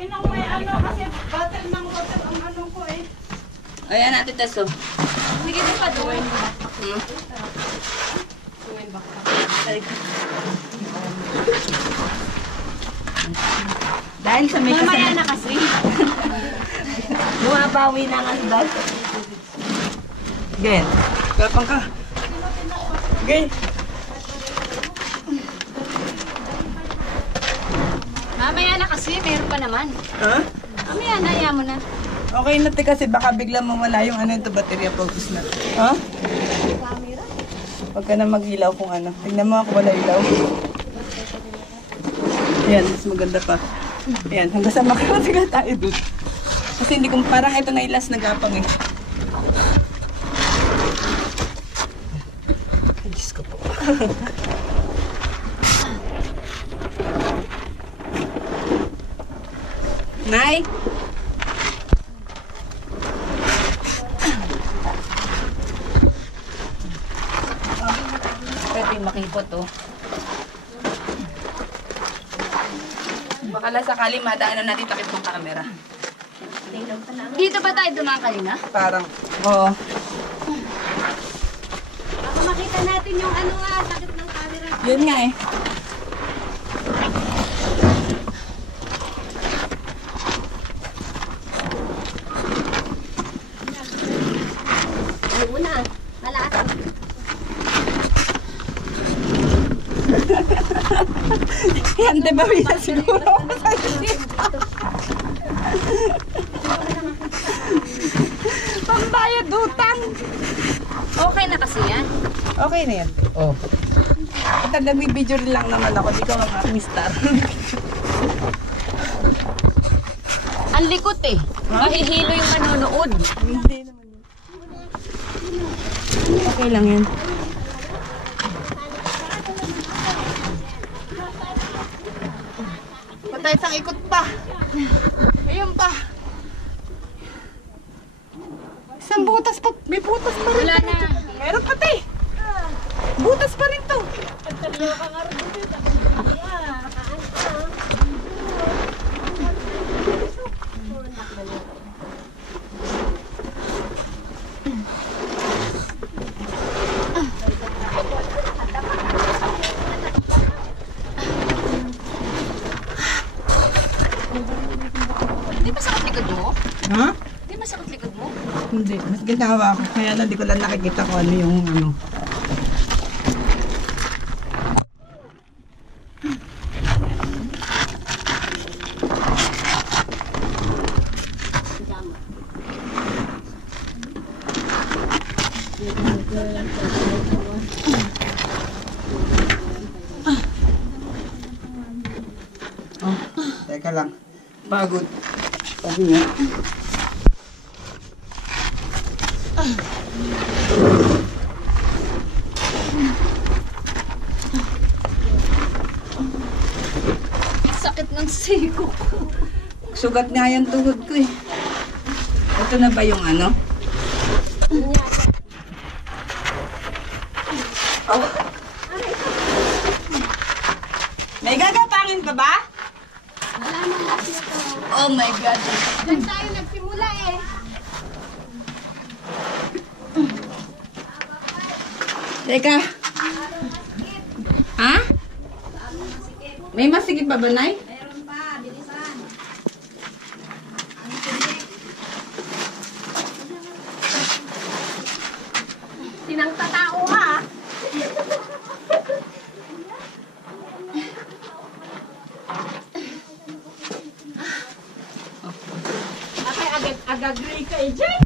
Sinong may ano kasi bottle ng water ang ano ko eh. Ayan natin taso. Sige din pa doon. Dahil sa may Mamaya na kasi. bumabawi na nga ba? Ganyan. Kapang ka. Ganyan. Mamaya na kasi, meron pa naman. Ha? Mamaya na, ayaw mo na. Okay na te kasi baka bigla mawala yung ano ito baterya focus na. Ha? Camera? Huwag ka na mag-ilaw kung ano. Tingnan mo ako wala ilaw. Ayan, mas maganda pa. Ayan, hanggang sa makakatiga tayo dun. Kasi hindi kong parang ito na yung last na gapang eh. Ay, Diyos ko po. Nay! Pwede makipot oh. Baka lang sakali madaanan natin takip ng camera. Dito ba tayo dumaan kanina? Parang, oo. Baka makita natin yung ano nga, takip ng camera. Yun nga eh. Ay, una. Malakas. Yan, di ba bisa siguro? Pambayad utang. Okay na kasi yan. Okay na yan. Oh. Ito, nag-video rin lang naman ako. Di ko ang aking star. Ang likot eh. Mahihilo yung manonood. Hindi naman yun. Okay lang yun. Patay isang ikot pa. Ayun pa. Isang butas pa. May butas pa rin. Wala na. Meron pati. Butas pa rin to. Hindi masakit likod mo? Ha? Hindi masakit likod mo? Hindi. Mas ginawa ko. Kaya lang di ko lang nakikita ko ano yung ano. Oh, teka lang. Pagod. Sabi niya. Sakit ng siko ko. Sugat nga yung tuhod ko eh. Ito na ba yung ano? Oh. May gagapangin pa ba? Wala na kasi ito. Oh my God. Diyan tayo nagsimula eh. Teka. Ha? May masikip pa ba, Nay? Meron pa, bilisan. Sinangtatao ha. Akay agag-agree ka eh, Jay.